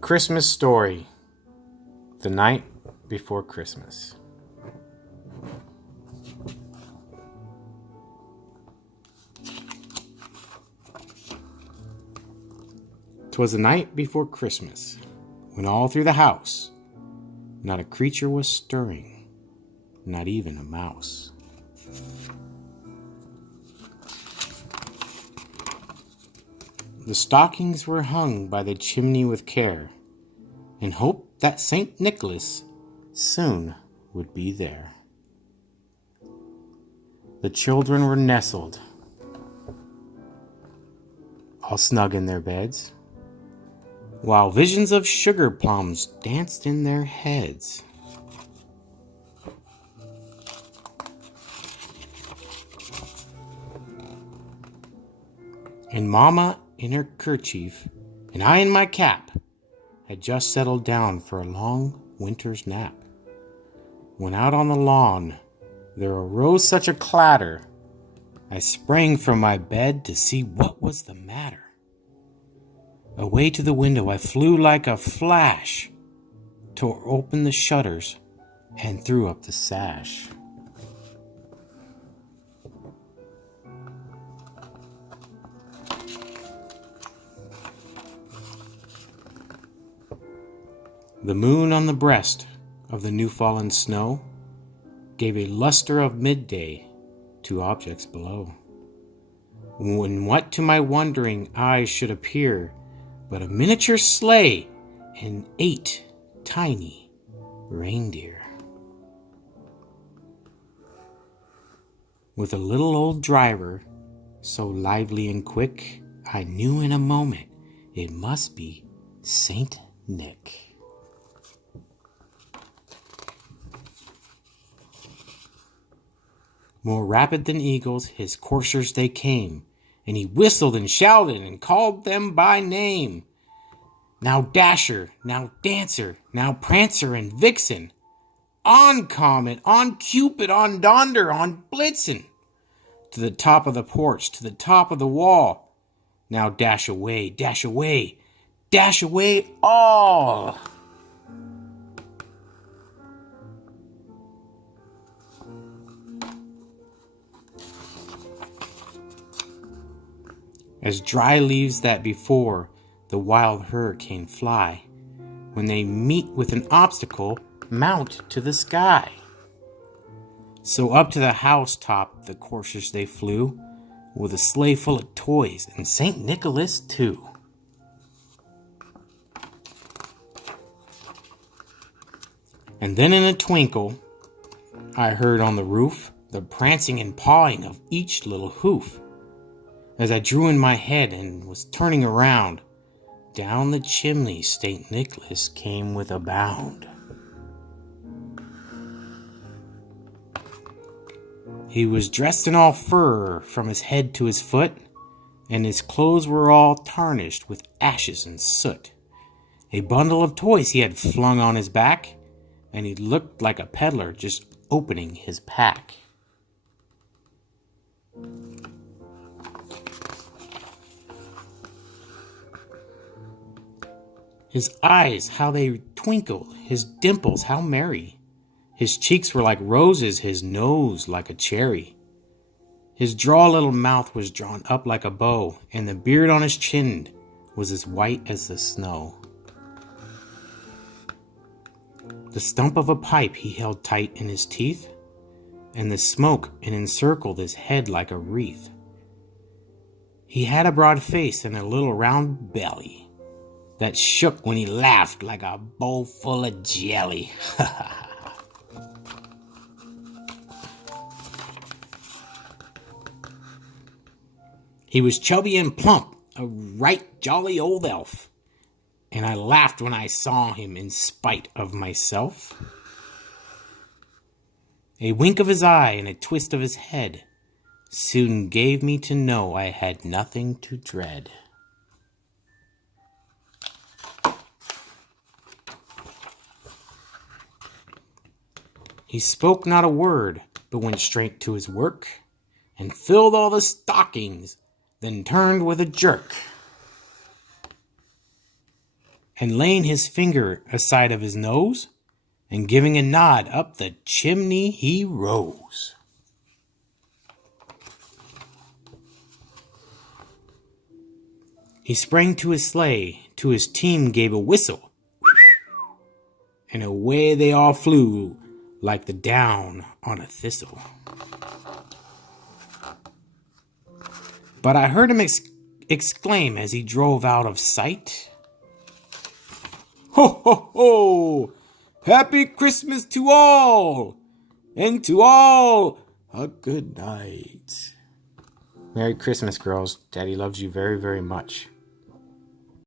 Christmas Story, The Night Before Christmas. 'Twas the night before Christmas, when all through the house not a creature was stirring, not even a mouse. The stockings were hung by the chimney with care, in hope that St. Nicholas soon would be there. The children were nestled, all snug in their beds, while visions of sugar plums danced in their heads. And Mama in her kerchief, and I in my cap, had just settled down for a long winter's nap, when out on the lawn there arose such a clatter, I sprang from my bed to see what was the matter. Away to the window I flew like a flash, tore open the shutters, and threw up the sash. The moon on the breast of the new-fallen snow gave a luster of midday to objects below, when what to my wondering eyes should appear but a miniature sleigh and 8 tiny reindeer, with a little old driver so lively and quick, I knew in a moment it must be Saint Nick. More rapid than eagles, his coursers they came, and he whistled and shouted and called them by name. Now Dasher, now Dancer, now Prancer and Vixen, on Comet, on Cupid, on Donder, on Blitzen, to the top of the porch, to the top of the wall. Now dash away, dash away, dash away all. As dry leaves that before the wild hurricane fly, when they meet with an obstacle, mount to the sky. So up to the housetop the coursers they flew, with a sleigh full of toys, and St. Nicholas too. And then in a twinkle, I heard on the roof the prancing and pawing of each little hoof. As I drew in my head and was turning around, down the chimney St. Nicholas came with a bound. He was dressed in all fur from his head to his foot, and his clothes were all tarnished with ashes and soot. A bundle of toys he had flung on his back, and he looked like a peddler just opening his pack. His eyes, how they twinkled, his dimples, how merry. His cheeks were like roses, his nose like a cherry. His droll little mouth was drawn up like a bow, and the beard on his chin was as white as the snow. The stump of a pipe he held tight in his teeth, and the smoke encircled his head like a wreath. He had a broad face and a little round belly that shook when he laughed like a bowl full of jelly. He was chubby and plump, a right jolly old elf, and I laughed when I saw him in spite of myself. A wink of his eye and a twist of his head soon gave me to know I had nothing to dread. He spoke not a word, but went straight to his work, and filled all the stockings, then turned with a jerk. and laying his finger aside of his nose, and giving a nod up the chimney he rose. He sprang to his sleigh, to his team gave a whistle, and away they all flew like the down on a thistle. But I heard him exclaim as he drove out of sight, "Ho, ho, ho! Happy Christmas to all! And to all a good night." Merry Christmas, girls. Daddy loves you very, very much.